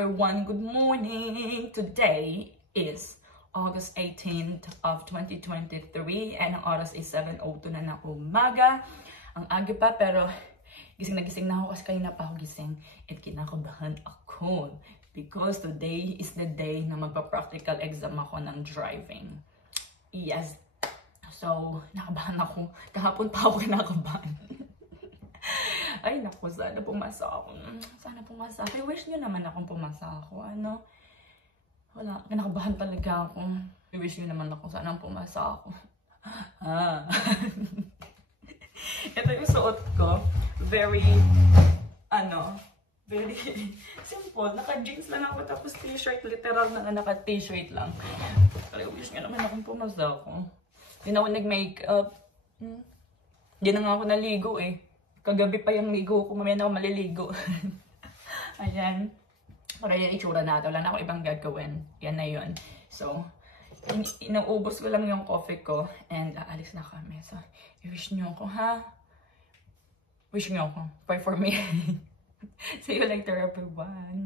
everyone, good morning! Today is August 18th of 2023 and ang oras is 7:02 na ng umaga. Ang aga pa pero gising na ako kasi kanina pa ako gising at kinakabahan ako because today is the day na magpa-practical exam ako ng driving. Yes. So, nakabahan ako. Kahapon pa ako kinakabahan. Ay, naku, sana pumasa ako. Sana pumasa. I wish nyo naman akong pumasa ako. Ano? Wala. Kinakabahan talaga ako. I wish nyo naman ako. Sana pumasa ako. Ito yung suot ko. Very, very simple. Naka-jeans lang ako. Tapos t-shirt. Literal na naka-t-shirt lang. I wish nyo naman akong pumasa ako. Hindi na ako nag-makeup. Hindi na nga ako naligo eh. Kagabi pa yung ligo ko, mamaya na ako maliligo. Ayan. Para yung itsura natin. Wala na akong ibang gagawin. Yan na yun. So, inaubos ko lang yung coffee ko. And aalis na kami. So, i-wish nyo ako, ha? Wish nyo ako. Pray for me. See you later, everyone.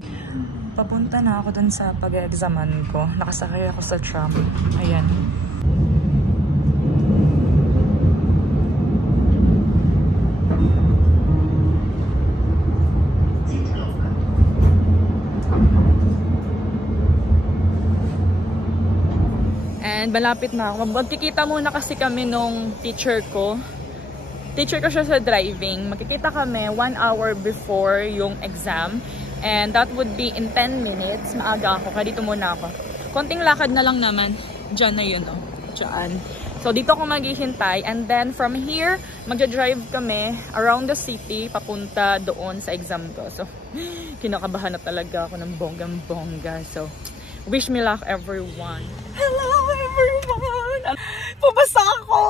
Papunta na ako dun sa pag-examan ko. Nakasakay ako sa tram. Ayan. And malapit na ako. Magkikita muna kasi kami nung teacher ko. Teacher ko siya sa driving. Magkikita kami 1 hour before yung exam. And that would be in 10 minutes. Maaga ako. Kaya dito muna ako. Konting lakad na lang naman. Diyan na yun, oh. Diyan. So dito ako maghihintay. And then from here, magja-drive kami around the city papunta doon sa exam ko. So kinakabahan na talaga ako ng bonggang-bongga. So wish me luck, everyone. Hello, everyone! Pumasa ako!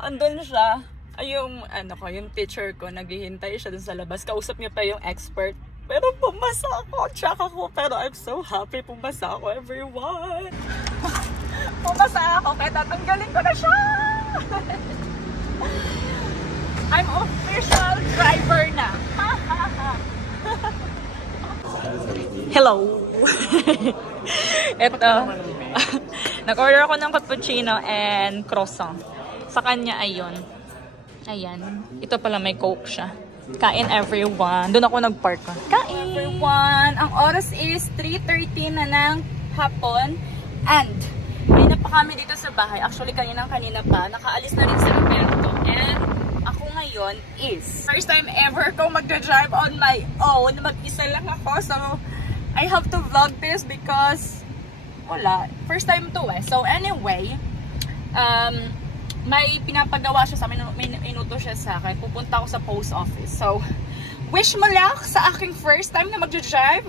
Andun siya. Ay, yung teacher ko, naghihintay siya dun sa labas. Kausap niya pa yung expert. Pero pumasa ako. Check ako. Pero I'm so happy. Pumasa ako, everyone. Pumasa ako. Kaya tatanggalin ko na siya. I'm official driver na. Hello. Ito. Nag-order ako ng cappuccino and croissant. Sa kanya, ayun. Ayan. Ito pala may Coke siya. Kain, everyone. Doon ako nag-park. Kain, everyone. Ang oras is 3:30 na ng hapon. And, kanina pa kami dito sa bahay. Actually, kanina pa. Nakaalis na rin si Roberto. And, ako ngayon is first time ever ko mag-drive on my own. Mag-isa lang ako. So, I have to vlog this because wala. First time to eh. So anyway, may pinapagawa siya sa amin. May inuto siya sa akin. Pupunta ako sa post office. So, wish mo luck sa aking first time na mag-drive.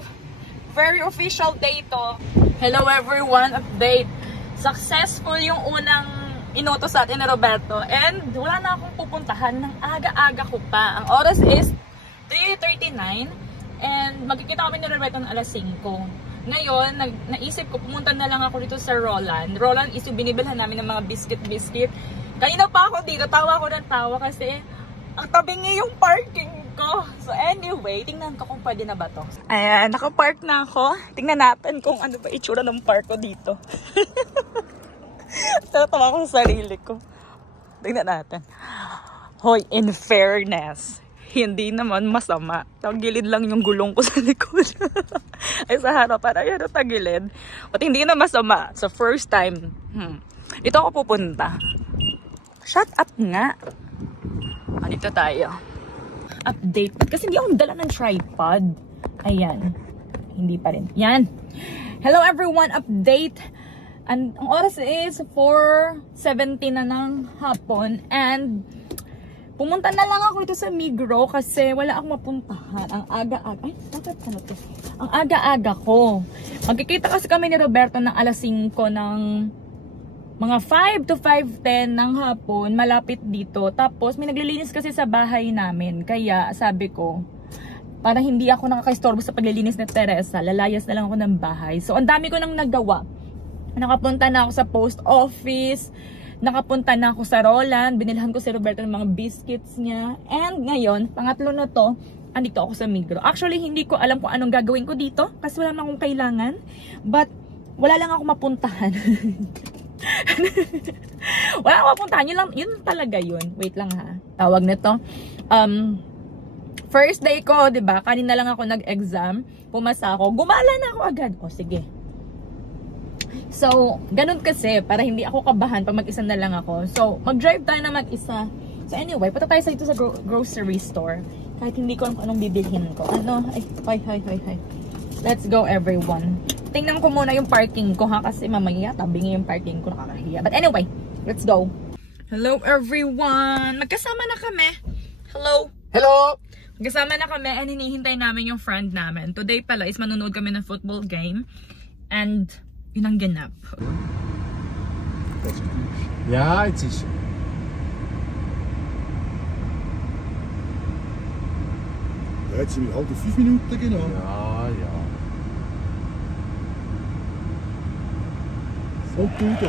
Very official day to. Hello everyone. Update. Successful yung unang inuto sa atin ni Roberto. And wala na akong pupuntahan ng aga-aga ko pa. Ang oras is 3:39. And magkikita kami ni Roberto ng alas 5. Ngayon, naisip ko, pumunta na lang ako dito sa Roland. Roland is yung binibilhan namin ng mga biscuit. Kanina pa ako dito, tawa ko ng tawa kasi ang tabi niya yung parking ko. So anyway, tingnan ko kung pwede na ba to. Ayan, nakapark na ako. Tingnan natin kung ano ba itsura ng park ko dito. Tatawa ko sa sarili ko. Tingnan natin. Hoy, in fairness, hindi naman masama. Tagilid lang yung gulong ko sa likod. Ay, sa harapan. Ayan, tagilid. At hindi na masama. So, first time. Dito ako pupunta. Shut up nga. Dito tayo. Update. Kasi hindi ako dala ng tripod. Ayan. Hindi pa rin. Yan. Hello everyone. Update. Ang oras is 4:70 na ng hapon. And pumunta na lang ako ito sa Migros kasi wala akong mapuntahan. Ang aga-aga. Ay, bakit ano to? Ang aga-aga ko. Magkikita kasi kami ni Roberto ng alas 5 ng mga 5 to 5:10 ng hapon. Malapit dito. Tapos may naglilinis kasi sa bahay namin. Kaya sabi ko, para hindi ako nakakaistorbo sa paglilinis ni Teresa, lalayas na lang ako ng bahay. So, ang dami ko nang nagawa. Nakapunta na ako sa post office. Nakapunta na ako sa Roland. Binilhan ko si Roberto ng mga biscuits niya. And ngayon, pangatlo na to, andito ako sa Migros. Actually, hindi ko alam kung anong gagawin ko dito kasi wala naman akong kailangan. But, wala lang ako mapuntahan. Wala akong mapuntahan. Yun talaga yun. Wait lang ha. Tawag na to. First day ko, diba? Kanina lang ako nag-exam. Pumasa ako. Gumala na ako agad. O, sige. So, ganun kasi. Para hindi ako kabahan pag mag-isa na lang ako. So, mag-drive tayo na mag-isa. So, anyway, punta tayo sa grocery store. Kahit hindi ko alam anong bibilhin ko. Ano? Ay, hi. Let's go, everyone. Tingnan ko muna yung parking ko, ha? Kasi mamaya, tabingi yung parking ko. Nakakahiya. But anyway, let's go. Hello, everyone. Magkasama na kami. Hello. Hello! Magkasama na kami and hinihintay namin yung friend namin. Today pala is manonood kami ng football game. And, yun ang ganap. Ja, het is... Ja, jetzt sind wir halt 5 Minuten genau. Ja. So gut.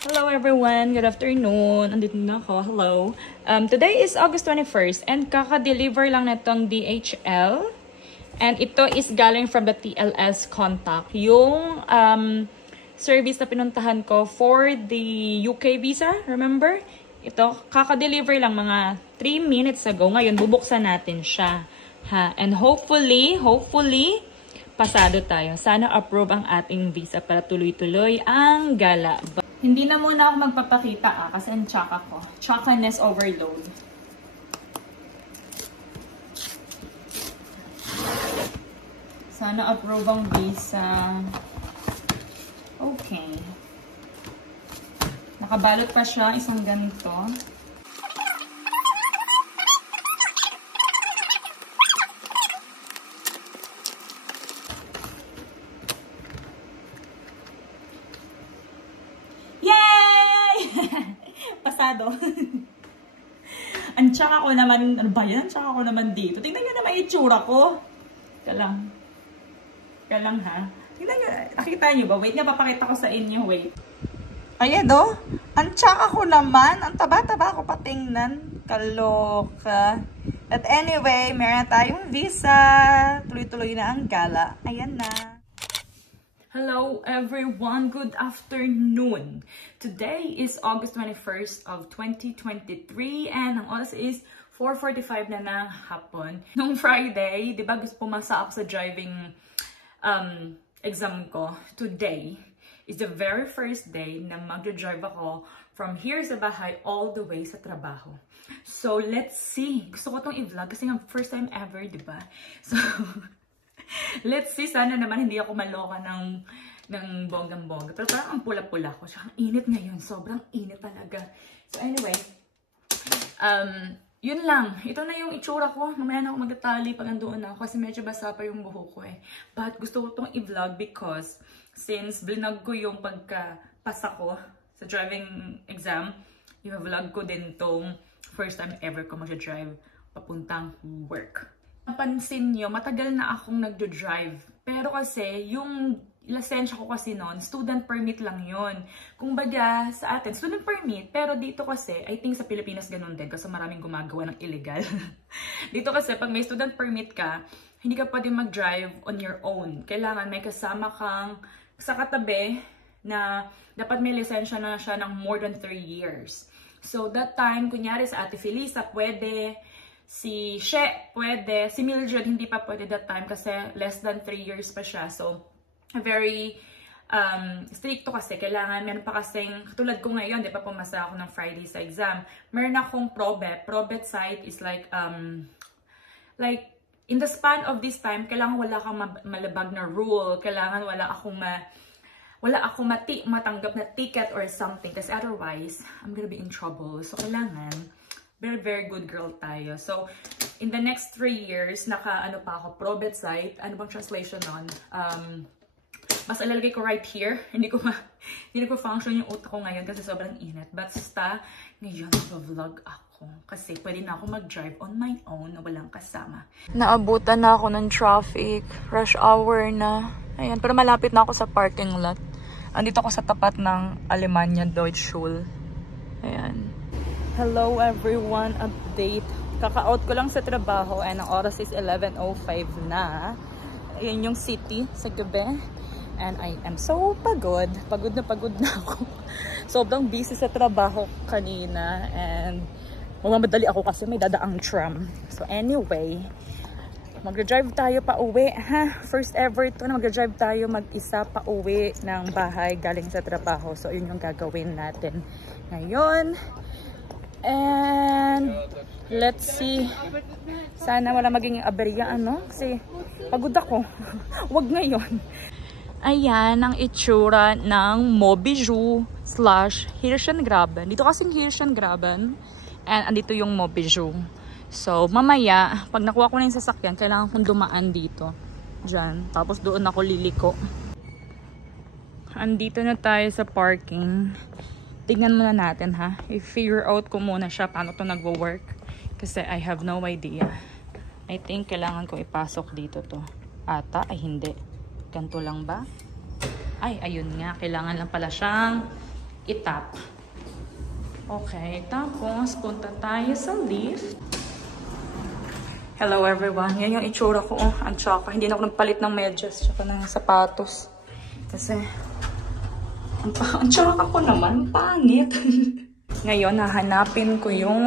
Hello everyone, good afternoon. Andito na ako. Hello. Today is August 21st and kaka-deliver lang netong DHL. And ito is galing from the TLS Contact. Yung service na pinuntahan ko for the UK visa, remember? Ito, kaka-deliver lang mga 3 minutes ago. Ngayon, bubuksan natin siya. Ha? And hopefully, pasado tayo. Sana approve ang ating visa para tuloy-tuloy ang gala. Hindi na muna ako magpapakita kasi ang tsaka ko. Tsaka-ness overload. Sana approve ang visa. Okay. Nakabalot pa siya, isang ganito. Pasado. Ang tsaka ko naman, ano ba yan? Tsaka ko naman dito. Tingnan nyo naman yung itsura ko. Kalang ha. Tingnan nyo, nakita nyo ba? Wait nga, papakita ko sa inyo. Wait. Ayan o. Ang tsaka ko naman. Ang taba-taba ko patingnan. Kaloka. But anyway, meron tayong visa. Tuloy-tuloy na ang gala. Ayan na. Hello everyone, good afternoon. Today is August 21st of 2023 and ang oras is 4:45 na ng hapon. Nung Friday, di ba pumasa ako sa driving exam ko. Today is the very first day na mag-drive ako from here sa bahay all the way sa trabaho. So let's see. Gusto ko itong i-vlog kasi nga first time ever, di ba? So... let's see, sana naman hindi ako maloka ng bonggang-bongga. Pero parang ang pula-pula ko. Tsaka ang init ngayon. Sobrang init talaga. So anyway, yun lang. Ito na yung itsura ko. Mamaya na ako magtatali pag andoon ako kasi medyo basa pa yung buhok ko eh. But gusto ko itong i-vlog because since blinag ko yung pagkapasa ko sa driving exam, i-vlog ko din tong first time ever ko mag-drive papuntang work. Napansin nyo, matagal na akong nagdo-drive. Pero kasi, yung lisensya ko kasi noon, student permit lang yon. Kung baga sa atin, student permit. Pero dito kasi, I think sa Pilipinas ganun din kasi maraming gumagawa ng illegal. Dito kasi, pag may student permit ka, hindi ka pwede mag-drive on your own. Kailangan may kasama kang sa katabi na dapat may lisensya na siya ng more than 3 years. So that time, kunyari sa Ate Felisa, pwede. Si She, pwede. Si Mildred, hindi pa pwede that time kasi less than 3 years pa siya. So, very stricto kasi. Kailangan, meron pa kasing, katulad ko ngayon, di pa pumasa ako ng Friday sa exam. Meron akong probet. Probet site is like in the span of this time, kailangan wala kang malabag na rule. Kailangan wala akong matanggap na ticket or something. Kasi otherwise, I'm gonna be in trouble. So, kailangan, very good girl tayo. So, in the next 3 years, naka-ano pa ako, probet site. Ano bang translation nun? Basta ilalagay ko right here. Hindi ko function yung utak ko ngayon kasi sobrang init. Basta ngayon vlog ako. Kasi pwede na ako mag-drive on my own na walang kasama. Naabutan na ako ng traffic. Rush hour na. Ayan, pero malapit na ako sa parking lot. Andito ako sa tapat ng Alemania Deutschschule. Ayan. Hello everyone, update. Kaka-out ko lang sa trabaho and ang oras is 11:05 na. Ayan yung city sa gabi. And I am so pagod. Pagod na ako. Sobrang busy sa trabaho kanina. And mamamadali ako kasi may dadaang tram. So anyway, mag-drive tayo pa uwi. Ha? First ever ito na mag-drive tayo mag-isa pa uwi ng bahay galing sa trabaho. So yun yung gagawin natin ngayon. And let's see. Sana wala maging aberya, ano? Kasi pagod ako. Wag ngayon. Ayan ang itsura ng Mobiju / Hirschengraben. Dito kasing Hirschengraben. And andito yung Mobiju. So, mamaya, pag nakuha ko na yung sasakyan, kailangan kong dumaan dito. Diyan. Tapos doon ako liliko. Andito na tayo sa parking. Tingnan muna natin ha. I-figure out ko muna siya paano to nagwo-work. Kasi I have no idea. I think kailangan ko ipasok dito to. Ata, ay hindi. Ganito lang ba? Ay, ayun nga. Kailangan lang pala siyang itap. Okay, tapos punta tayo sa lift. Hello everyone. Yan yung itsura ko. Oh, ang tsaka. Hindi na ako nagpalit ng medyas. Tsaka ng sapatos. Kasi ang tsaka ko naman, pangit. Ngayon, hahanapin ko yung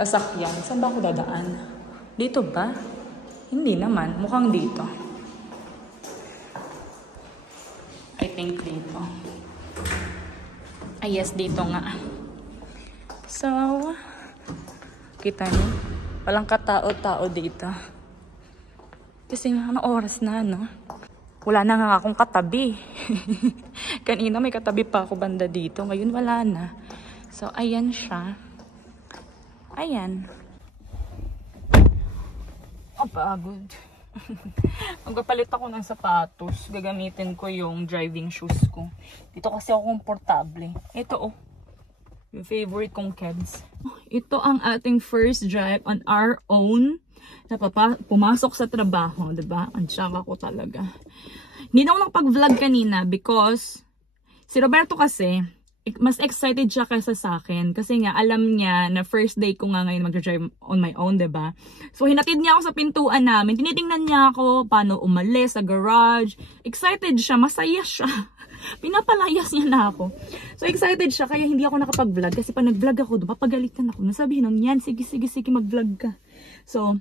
sasakyan. Saan ba ako dadaan? Dito ba? Hindi naman. Mukhang dito. I think dito. Ay, yes, dito nga. So, kita niyo? Walang katao-tao dito. Kasi ano oras na, no? Wala na nga akong katabi. Kanina may katabi pa ako banda dito. Ngayon wala na. So, ayan siya. Ayan. Oh, pagod. Magpapalit ako ng sapatos. Gagamitin ko yung driving shoes ko. Dito kasi ako komportable. Ito, oh. Yung favorite kong Keds. Ito ang ating first drive on our own. Pumasok sa trabaho, diba? Ang tsaka ko talaga. Hindi na ako nakapag-vlog kanina because si Roberto kasi, mas excited siya kaysa sa akin. Kasi nga, alam niya na first day ko nga ngayon mag-drive on my own, diba? So, hinatid niya ako sa pintuan namin. Tinitingnan niya ako paano umalis sa garage. Excited siya, masaya siya. Pinapalayas niya na ako. So, excited siya, kaya hindi ako nakapag-vlog. Kasi pag nag-vlog ako, papagalitan ako. Nasabihin nun, yan, sige, mag-vlog ka. So,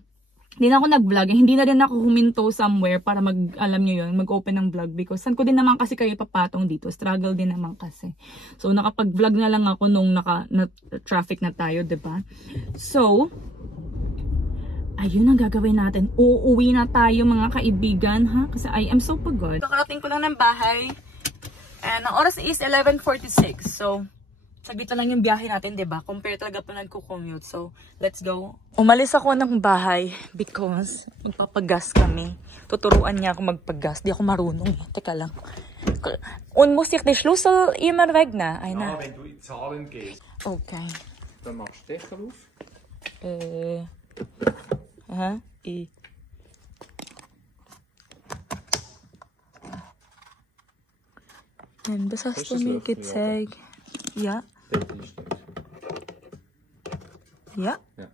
hindi na ako nag-vlog. Hindi na rin ako huminto somewhere para alam nyo yun, mag-open ng vlog. Because saan ko din naman kasi kayo papatong dito. Struggle din naman kasi. So, nakapag-vlog na lang ako nung traffic na tayo, diba? So, ayun ang gagawin natin. Uuwi na tayo mga kaibigan, ha? Kasi I am so pagod. Kakarating ko lang ng bahay. And ang oras is 11:46. So, saglit lang yung biyahe natin, diba? Compare talaga pa nagko-commute. So, let's go. Umalis ako ng bahay because magpapagas kami. Tuturuan niya ako magpagas. Di ako marunong. Teka lang. Und muss ich den Schlüssel immer wegnehmen? Ja, wenn du in Zahlen gehst. Okay. Dann machst du Stecker auf. Aha. Das hast du mir gezeigt. Ja. Dort ist das. Ja? Ja.